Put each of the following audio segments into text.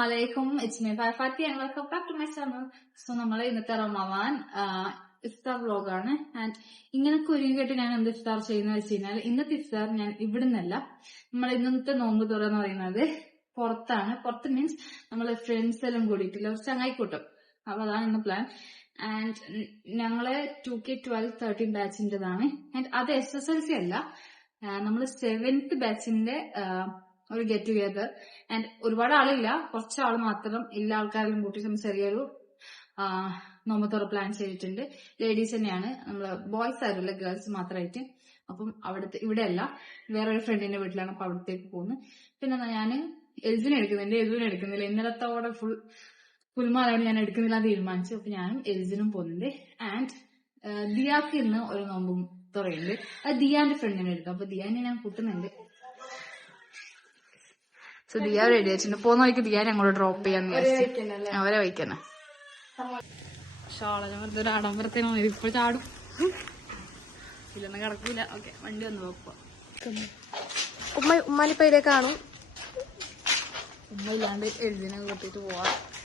അലൈക്കും it's me Fathi and welcome back to my channel so നമ്മളെ ഇന്നത്തെ റമവാൻ ഇഫ്താർ വ്ലോഗാണ്. And ഇങ്ങനൊക്കെ ഒരുങ്ങി കേട്ട് ഞാൻ എന്ത് ഇഫ്താർ ചെയ്യുന്നത് വെച്ച് കഴിഞ്ഞാൽ ഇന്നത്തെ ഇഫ്താർ ഞാൻ ഇവിടുന്നല്ല. നമ്മൾ ഇന്നത്തെ നോമ്പ് തുറ എന്ന് പറയുന്നത് പുറത്താണ്. പുറത്ത് മീൻസ് നമ്മൾ ഫ്രണ്ട്സ് എല്ലാം കൂടിയിട്ടില്ല. ഒരു ചങ്ങായിക്കൂട്ടം. അപ്പൊ അതാണ് ഇന്ന് പ്ലാൻ ആൻഡ് ഞങ്ങൾ ടു കെ ട്വൽവ് തേർട്ടീൻ ബാച്ചിന്റെതാണ് ആൻഡ് അത് എസ് എസ് എൽ സി അല്ല. നമ്മൾ സെവൻത്ത് ബാച്ചിന്റെ ഒരു ഗെറ്റ് ടുഗെദർ ആൻഡ് ഒരുപാട് ആളില്ല. കുറച്ച് ആൾ മാത്രം എല്ലാ ആൾക്കാരിലും കൂട്ടി നമ്മൾ ചെറിയൊരു നോമ്പത്തോറ പ്ലാൻ ചെയ്തിട്ടുണ്ട്. ലേഡീസ് തന്നെയാണ്. നമ്മൾ ബോയ്സ് ആരുമില്ല ഗേൾസ് മാത്രമായിട്ട് അപ്പം അവിടുത്തെ ഇവിടെ അല്ല വേറെ ഒരു ഫ്രണ്ടിന്റെ വീട്ടിലാണ് അപ്പൊ അവിടത്തേക്ക് പോകുന്നത് പിന്നെ ഞാൻ എൽജിനെ എടുക്കുന്നുണ്ട് എൽജിനെ എടുക്കുന്നില്ല. ഇന്നലത്തോടെ ഫുൾ പുൽമാലാണ് ഞാൻ എടുക്കുന്നില്ല തീരുമാനിച്ചു. അപ്പൊ ഞാനും എൽജിനും പോകുന്നുണ്ട്. ആൻഡ് ദിയാക്ക് ഇന്ന് ഒരു നോമ്പും തുറയുണ്ട്. അത് ദിയാന്റെ ഫ്രണ്ടിനെ എടുക്കും അപ്പൊ ദിയാനെ ഞാൻ കൂട്ടുന്നുണ്ട്. സോ ദിയ റെഡി ആയിട്ടുണ്ട് പോകുന്ന വഴിക്ക് ദിയ ഞങ്ങളോട് ഡ്രോപ്പ് ചെയ്യാന്ന് വിചാരിച്ചു. അവരെ ഇപ്പോൾ ചാടും. ഇല്ലെന്ന് കിടക്കൂല. ഓക്കെ വണ്ടി വന്ന് പോപ്പോ ഉമ്മ ഉമ്മാനിപ്പയിലേ കാണും. ഉമ്മ ഇല്ലാണ്ട് എഴുതിനെ കൂട്ടിട്ട് പോവാ.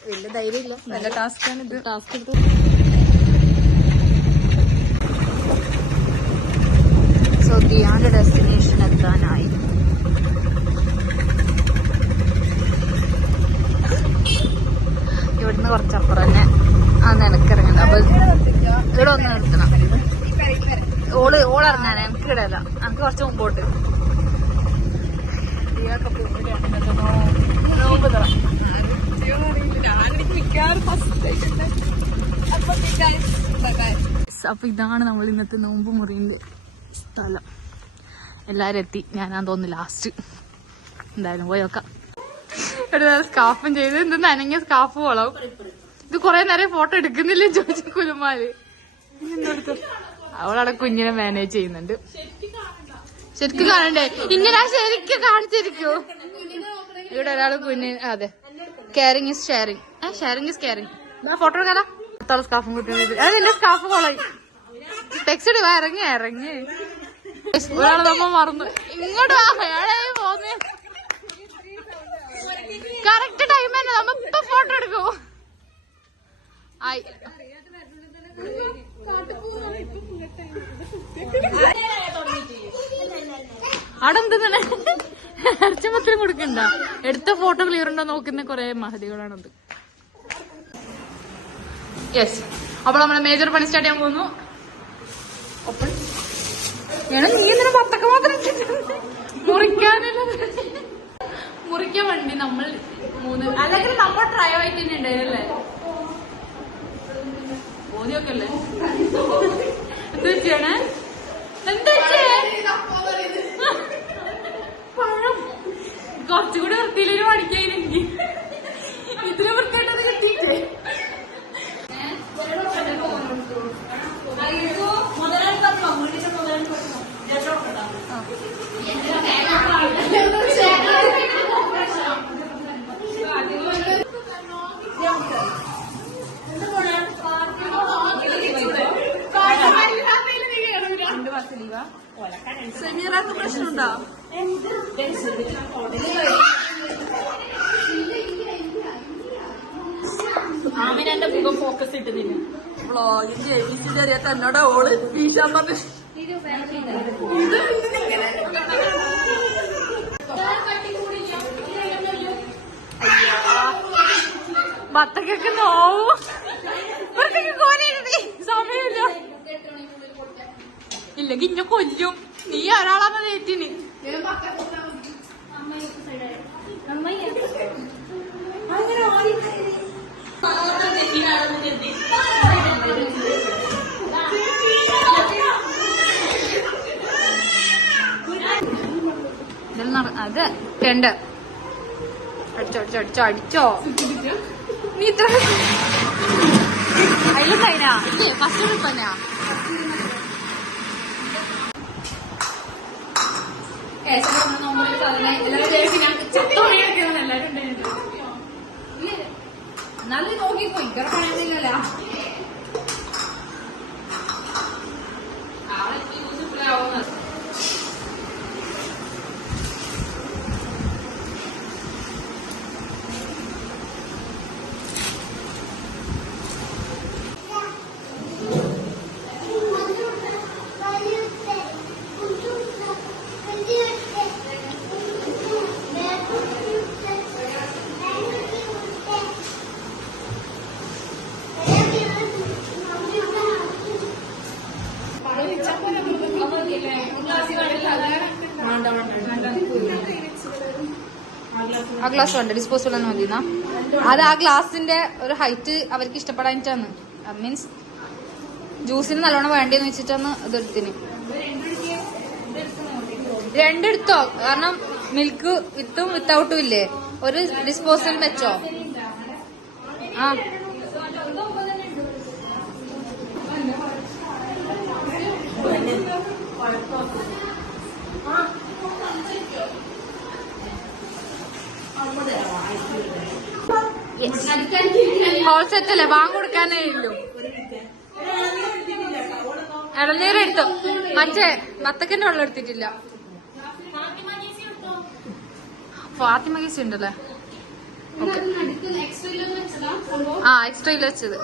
വലിയ ധൈര്യമില്ല നല്ല ടാസ്ക് ആണ് ഇത്. ടാസ്ക് എടുത്ത്. സോ ദിയാന്റെ ഡെസ്റ്റിനേഷൻ എത്താനായി. ഇവിടുന്ന് കുറച്ചപ്പുറം തന്നെ. ആ നിനക്കിറങ്ങണ്ട. അപ്പൊ ഇവിടെ ഒന്ന് നിർത്തണം. ഓൾ ഓൾ ഇറങ്ങാൻ എനിക്ക് ഇടല്ല എനിക്ക് കുറച്ച് മുമ്പോട്ട്. അപ്പൊ ഇതാണ് നമ്മൾ ഇന്നത്തെ നോമ്പ് മുറിന്റെ സ്ഥലം. എല്ലാരും എത്തി. ഞാനാന്ന് തോന്നുന്നു ലാസ്റ്റ് എന്തായാലും പോയോക്കാം ഒരു സ്കാഫും ചെയ്ത് എന്ത് നനങ്ങിയ സ്കാഫ് പോളം ഇത് കൊറേ നേരം ഫോട്ടോ എടുക്കുന്നില്ല ചോദിച്ചു കുലുമാൽ അവളവിടെ കുഞ്ഞിനെ മാനേജ് ചെയ്യുന്നുണ്ട്. ശരിക്കും കാണണ്ടേ? ഇങ്ങനെ ശരിക്കും കാണിച്ചിരിക്കൂ. ഇവിടെ ഒരാൾ കുഞ്ഞിന് അതെ. കെയറിങ് ഇസ് ഷെയറിങ് ആ ഷെയറിങ് ഇസ് കെയറിങ് ഫോട്ടോ എടുക്കാലോ പത്തോളം സ്കാഫും കിട്ടുന്നത് അത് എന്റെ സ്കാഫ് കൊളായി. ടെക്സ്റ്റ് ഇറങ്ങി ഇറങ്ങി. ഒരാളെ നമ്മ മറന്നു. ഇങ്ങോട്ട് വാ കറക്റ്റ് ടൈം തന്നെ നമ്മ ഇപ്പൊ ഫോട്ടോ എടുക്കൂ. ആയി. തന്നെ? ഇറച്ചമത്തിന് കൊടുക്കണ്ട. എടുത്ത ഫോട്ടോ ക്ലിയർ ഉണ്ടോ നോക്കുന്ന കുറെ മഹതികളാണത്. യെസ് അപ്പോൾ നമ്മളെ മേജർ പണി സ്റ്റാർട്ട് ചെയ്യാൻ പോകുന്നു. ഞാൻ നീ എന്തിനാ പത്തൊക്കെ മാത്രം? മുറിക്കാനില്ല? മുറിക്കാൻ വേണ്ടി നമ്മൾ മൂന്ന് അല്ലെങ്കിൽ നമ്മൾ ട്രൈ ആയിട്ട് തന്നെ ഉണ്ടായിരുന്നല്ലേ ബോധ്യമൊക്കെ അല്ലേ എന്താ പഴം. കുറച്ചുകൂടി വൃത്തിയിലൊരു പഠിക്കാനില്ല ഇതിന് വൃത്തിയായിട്ടത് കിട്ടിയിട്ടേ സെമീറാക്ക് വ്ളോഗിങ് ജെബിസിന്റെ അറിയാത്ത എന്നോട് ഓൾ വീശാൻ നോവും. സമയമില്ല. ഇല്ലെങ്കിൽ ഇന്നെ കൊല്ലും. നീ ഒരാളാണ് തേറ്റിന് ടെൻഡർ അടിച്ചോ അടിച്ചോ അടിച്ചോ അടിച്ചോ. നീ ഇത്ര അതിലും ഇല്ലേ ഫസ്റ്റ് എന്നാലും നോക്കിപ്പോയി ഇത്ര പണിയൊന്നുമില്ലല്ലോ. ആ ഗ്ലാസ് വേണ്ട ഡിസ്പോസിബിൾ തന്നെ മതി അത് ആ ഗ്ലാസിന്റെ ഒരു ഹൈറ്റ് അവർക്ക് ഇഷ്ടപ്പെടാനിട്ടാണ് മീൻസ് ജ്യൂസിന് നല്ലോണം വേണ്ടെന്ന് വെച്ചിട്ടാണ് ഇത് എടുത്തിന് രണ്ടെടുത്തോ? കാരണം മിൽക്ക് വിത്തും വിത്തൗട്ടും ഇല്ലേ? ഒരു ഡിസ്പോസൽ വെച്ചോ? ആ. ഹോൾ സെറ്റ് അല്ലേ? വാങ്ങി കൊടുക്കാനേ ഉള്ളൂ ഇളനീരെടുത്തു. എടുത്തോ മറ്റേ വത്തക്കന്റെ വെള്ളം എടുത്തിട്ടില്ല. ഫാത്തിമ കേസ് ഉണ്ടല്ലേ? ആ എക്സ്ട്രയിൽ വെച്ചത്.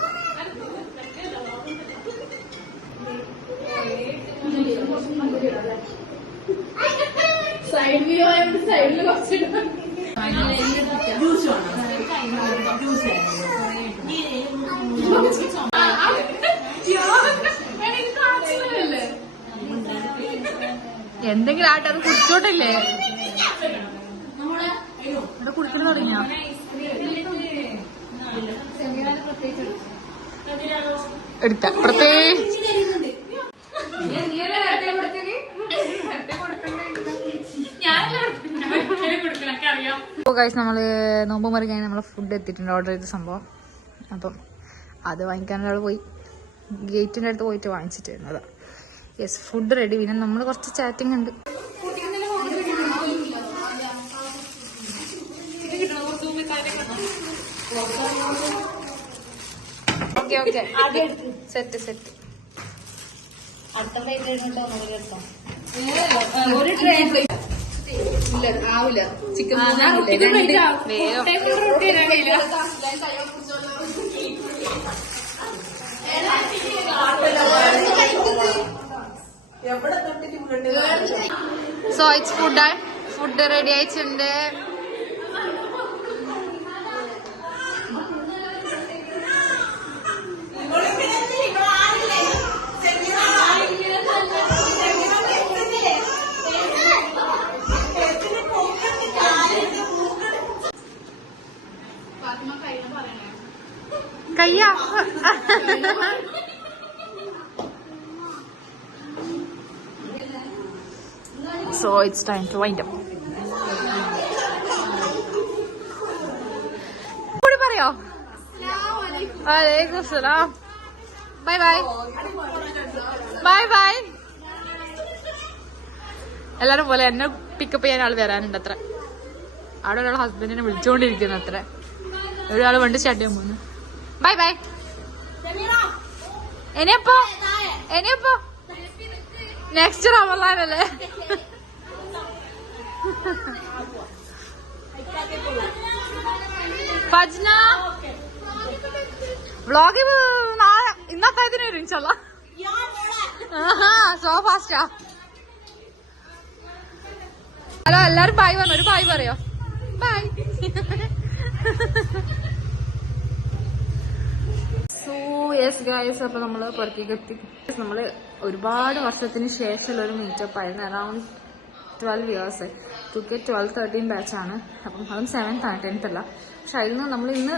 സൈഡ് വ്യൂ ആയിട്ട് സൈഡിൽ കുറച്ച് എന്തെങ്കിലും ആട്ടെ അത് കുടിച്ചോട്ടല്ലേ? ഇവിടെ കുടിക്കണം തുടങ്ങിയ? എടുത്ത പ്രത്യേകിച്ച്. അപ്പോൾ കഴിച്ച് നമ്മൾ നോമ്പ് മറി കഴിഞ്ഞ് നമ്മളെ ഫുഡ് എത്തിയിട്ടുണ്ട്. ഓർഡർ ചെയ്ത സംഭവം. അപ്പം അത് വാങ്ങിക്കാൻ ഒരാൾ പോയി. ഗേറ്റിന്റെ അടുത്ത് പോയിട്ട് വാങ്ങിച്ചിട്ട് അതാ യെസ് ഫുഡ് റെഡി പിന്നെ നമ്മൾ കുറച്ച് ചാറ്റിംഗ് ഉണ്ട്. Okay okay set set train ഇല്ല ആവില്ല chicken so it's food food ready ആയിട്ടുണ്ട്. So it's time to wind up കൂടി പറയോ? വലൈക്കും സലാം ബൈ ബൈ. Bye bye. എല്ലാരും പോലെ എന്നെ പിക്കപ്പ് ചെയ്യാൻ ആൾ വരാനുണ്ട് അത്ര അവിടെ ഒരാൾ ഹസ്ബൻഡിനെ വിളിച്ചുകൊണ്ടിരിക്കുന്നു അത്ര. ഒരാൾ വണ്ടി സ്റ്റാർട്ട് ചെയ്യാൻ പോകുന്നു ബൈ ബൈ. ഇനിയപ്പോ ഇനിയപ്പോ നെക്സ്റ്റ് റമലാനല്ലേ ഭജ്ന വ്ളോഗ് നാളെ ഇന്നത്തായതിനു വരും ഇൻഷല്ല സോ ഫാസ്റ്റാ ഹലോ എല്ലാരും ബായ് പറഞ്ഞു ഒരു ബായ് പറയോ? ബായ് സോ യെസ് ഗായ്സ് അപ്പൊ നമ്മൾ പുറത്തേക്ക് എത്തി. നമ്മൾ ഒരുപാട് വർഷത്തിന് ശേഷമുള്ള ഒരു മീറ്റപ്പ് ആയിരുന്നു. Around twelve years two K twelve thirteen batch ആണ്. അപ്പം അതും സെവൻത്ത് ആണ് ടെൻത്ത് അല്ല. പക്ഷെ അതിൽ നിന്ന് നമ്മൾ ഇന്ന്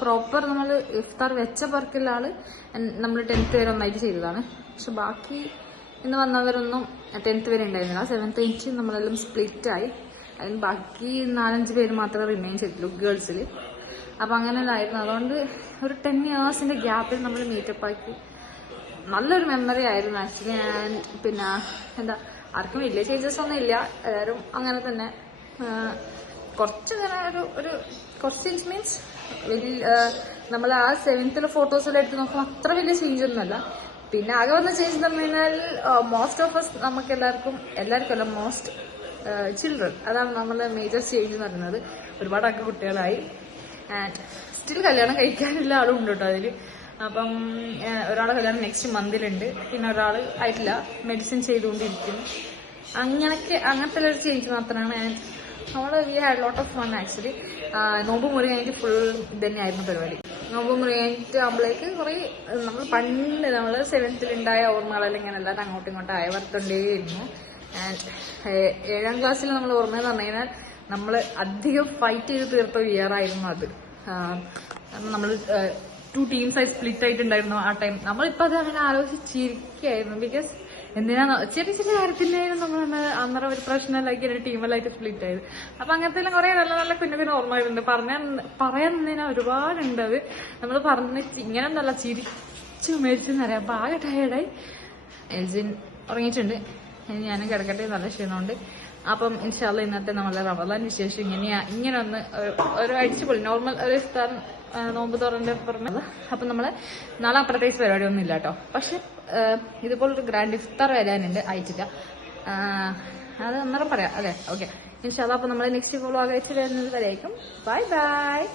പ്രോപ്പർ നമ്മൾ ഇഫ്താർ വെച്ച പുറക്കുള്ള ആൾ നമ്മൾ ടെൻത്ത് വരെ ഒന്നായിട്ട് ചെയ്തതാണ്. പക്ഷെ ബാക്കി ഇന്ന് വന്നവരൊന്നും ടെൻത്ത് വരെ ഉണ്ടായിരുന്നില്ല. സെവൻത്ത് എയ്റ്റ് നമ്മളെല്ലാം സ്പ്ലിറ്റ് ആയി. അതിന് ബാക്കി നാലഞ്ച് പേര് മാത്രമേ റിമെയിൻ ചെയ്തിട്ടുള്ളൂ ഗേൾസിൽ അപ്പം അങ്ങനെ ഇതായിരുന്നു അതുകൊണ്ട് ഒരു ടെൻ ഇയേഴ്സിന്റെ ഗ്യാപ്പിൽ നമ്മൾ മീറ്റപ്പ് ആക്കി. നല്ലൊരു മെമ്മറി ആയിരുന്നു ആക്ച്വലി ആൻഡ് പിന്നെ എന്താ ആർക്കും വലിയ ചേഞ്ചസ് ഒന്നും ഇല്ല. എല്ലാവരും അങ്ങനെ തന്നെ. കുറച്ച് ഇങ്ങനെ ഒരു ഒരു കുറച്ച് ചേഞ്ച് മീൻസ് നമ്മൾ ആ സെവൻത്തിലെ ഫോട്ടോസെല്ലാം എടുത്ത് നോക്കുമ്പോൾ അത്ര വലിയ ചേഞ്ച് ഒന്നുമല്ല പിന്നെ ആകെ വന്ന ചേഞ്ച് എന്ന് പറഞ്ഞു കഴിഞ്ഞാൽ മോസ്റ്റ് ഓഫ് us നമുക്ക് എല്ലാവർക്കും എല്ലാവർക്കും അല്ല മോസ്റ്റ് ചിൽഡ്രൻ അതാണ് നമ്മളെ മേജർ ചേഞ്ച് എന്ന് പറയുന്നത്. ഒരുപാട് അക്ക കുട്ടികളായി. ആൻഡ് സ്റ്റിൽ കല്യാണം കഴിക്കാനുള്ള ആളും ഉണ്ട് കേട്ടോ അതിൽ അപ്പം ഒരാളെ കല്യാണം നെക്സ്റ്റ് മന്തിലുണ്ട് പിന്നെ ഒരാൾ ആയിട്ടില്ല മെഡിസിൻ ചെയ്തുകൊണ്ടിരിക്കും അങ്ങനൊക്കെ അങ്ങനത്തെ ഒരു ചേച്ചി മാത്രമാണ് നമ്മൾ we had lot of fun actually. നോമ്പ് മുറി കഴിഞ്ഞിട്ട് ഫുൾ തന്നെയായിരുന്നു പരിപാടി. നോമ്പ് മുറി കഴിഞ്ഞിട്ട് ആകുമ്പോഴേക്ക് കുറേ നമ്മൾ പണ്ട് നമ്മൾ സെവൻത്തിൽ ഉണ്ടായ ഓർമ്മകളെല്ലാം ഇങ്ങനെ എല്ലാവരും അങ്ങോട്ടും ഇങ്ങോട്ടും ആൻഡ് ഏഴാം ക്ലാസ്സിൽ നമ്മൾ ഓർമ്മ എന്ന് പറഞ്ഞു കഴിഞ്ഞാൽ നമ്മൾ അധികം ഫൈറ്റ് ചെയ്ത് തീർത്ത ഇയർ ആയിരുന്നു അത്. നമ്മൾ ടു ടീംസ് ആയി സ്പ്ലിറ്റ് ആയിട്ടുണ്ടായിരുന്നു ആ ടൈം നമ്മളിപ്പോ അത് അങ്ങനെ ആലോചിച്ചിരിക്കുകയായിരുന്നു. ബിക്കോസ് എന്തിനാ ചെറിയ ചെറിയ കാര്യത്തിലായിരുന്നു നമ്മൾ അന്ന് അന്നേരം ഒരു പ്രശ്നമല്ലാക്കി ഒരു ടീമിലായിട്ട് സ്പ്ലിറ്റ് ആയത്. അപ്പൊ അങ്ങനത്തെ കുറെ നല്ല നല്ല കുഞ്ഞു കുഞ്ഞു ഓർമ്മകളുണ്ട്. പറഞ്ഞാൽ പറയാൻ നിന്നതിന് ഒരുപാടുണ്ട് അത്. നമ്മൾ പറഞ്ഞ് ഇങ്ങനെ ഒന്നല്ല ചിരിച്ചു മേടിച്ചെന്നറിയാം അപ്പൊ ആകെ ടയേർഡായി എൽജിൻ ഉറങ്ങിയിട്ടുണ്ട്. ഞാനും കിടക്കട്ടെ നല്ല ക്ഷീണമുണ്ട് അപ്പം ഇൻഷാല്ല ഇന്നത്തെ നമ്മളെ റമദാൻ വിശേഷം ഇങ്ങനെയാ. ഇങ്ങനെ ഒന്ന് ഒരു- അടിച്ചുപൊളി നോർമൽ ഒരു ഇഫ്താർ നോമ്പ് തുറന്റെ പുറമെ. അപ്പൊ നമ്മൾ നാളെ പ്രത്യേകിച്ച് പരിപാടി ഒന്നും ഇല്ല കേട്ടോ പക്ഷെ ഇതുപോലൊരു ഗ്രാൻഡ് ഇഫ്താർ വരാനുണ്ട് അയച്ചില്ല. അത് അന്നേരം പറയാം. അതെ ഓക്കെ. ഇൻഷാല്ല അപ്പൊ നമ്മളെ നെക്സ്റ്റ് ഫോളോ അയച്ചു വരുന്നത് വരേക്കും. Bye bye